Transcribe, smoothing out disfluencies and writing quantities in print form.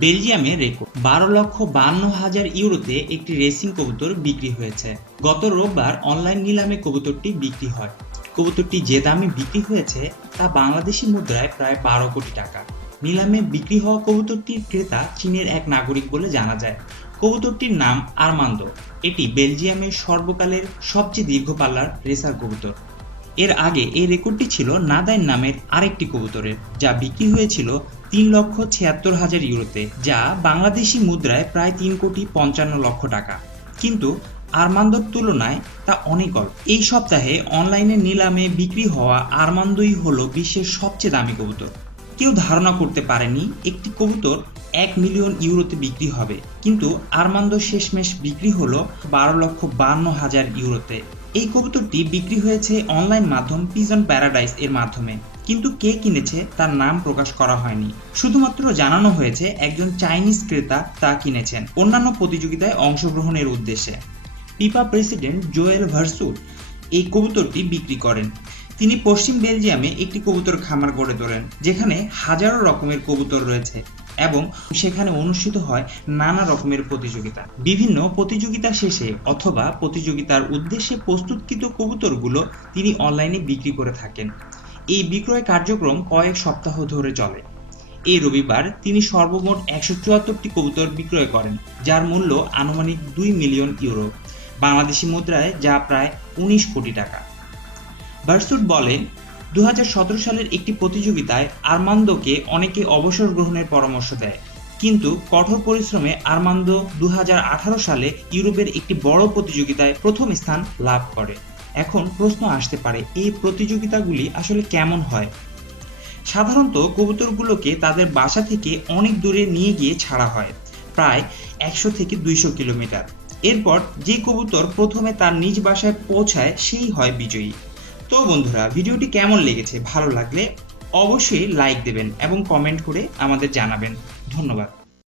বেলজিয়ামে record 12,52,000 ইউরোতে একটি racing কবুতর বিক্রি হয়েছে। গত রোববার অনলাইন নিলামে কবুতরটি বিক্রি হয়। কবুতরটি যে দামে বিক্রি হয়েছে তা বাংলাদেশি মুদ্রায় প্রায় 12 কোটি টাকা। নিলামে বিক্রি হওয়া কবুতরটির ক্রেতা চীনের এক নাগরিক বলে জানা যায়। কবুতরটির নাম আরমান্দো। এটি বেলজিয়ামের সর্বকালের সবচেয়ে দীর্ঘ পাল্লার রেসার কবুতর। এর আগে এই রেকর্ডটি ছিল নাদাইন নামের আরেকটি কবুতরের, যা বিক্রি হয়েছিল 3,76,000 ইউরোতে, যা বাংলাদেশি মুদ্রায় প্রায় 3,55,00,000 টাকা। কিন্তু আরমান্দোর তুলনায় তা অনেক অল্প। এই সপ্তাহে অনলাইনে নিলামে বিক্রি হওয়া আরমান্দোই হলো বিশ্বের সবচেয়ে দামি কবুতর। কেউ ধারণা করতে পারেনি একটি কবুতর 1 মিলিয়ন ইউরোতে বিক্রি হবে, কিন্তু আরমান্দো শেষমেশ বিক্রি হলো 12,52,000 ইউরোতে। এই কবুতরটি বিক্রি হয়েছে অনলাইন মাধ্যম পিজন প্যারাডাইস এর মাধ্যমে, কিন্তু কে কিনেছে তার নাম প্রকাশ করা হয়নি। শুধুমাত্র জানানো হয়েছে একজন চাইনিজ ক্রেতা তা কিনেছেন অন্যান্য প্রতিযোগিতায় অংশগ্রহণের উদ্দেশ্যে। পিপা প্রেসিডেন্ট জোয়েল ভার্সুট এই কবুতরটি বিক্রি করেন। তিনি পশ্চিম বেলজিয়ামে একটি কবুতর খামার গড়ে তোলেন, যেখানে হাজারো রকমের কবুতর রয়েছে এবং সেখানে অনুষ্ঠিত হয় নানা রকমের প্রতিযোগিতা। বিভিন্ন প্রতিযোগিতা শেষে অথবা প্রতিযোগিতার উদ্দেশ্যে প্রস্তুতকৃত কবুতরগুলো তিনি অনলাইনে বিক্রি করে থাকেন। এই বিক্রয় কার্যক্রম কয়েক সপ্তাহ ধরে চলে। এই রবিবার তিনি সর্বমোট 174টি কবুতর বিক্রয় করেন, যার মূল্য আনুমানিক 2 মিলিয়ন ইউরো, বাংলাদেশি মুদ্রায় যা প্রায় 19 কোটি টাকা। ভার্সুট বলেন, 2017 সালের একটি প্রতিযোগিতায় আরমান্দোকে অনেকে অবসর গ্রহণের পরামর্শ দেয়, কিন্তু কঠোর পরিশ্রমে আরমান্দো 2018 সালে ইউরোপের একটি বড় প্রতিযোগিতায় প্রথম স্থান লাভ করে। এখন প্রশ্ন আসতে পারে, এই প্রতিযোগিতাগুলি আসলে কেমন হয়? সাধারণত কবুতরগুলোকে তাদের বাসা থেকে অনেক দূরে নিয়ে গিয়ে ছাড়া হয়, প্রায় 100 থেকে 200 কিলোমিটার। এরপর যে কবুতর প্রথমে তার নিজ বাসায় পৌঁছায় সেই হয় বিজয়ী। তো বন্ধুরা, ভিডিওটি কেমন লেগেছে? ভালো লাগলে অবশ্যই লাইক দেবেন এবং কমেন্ট করে আমাদের জানাবেন। ধন্যবাদ।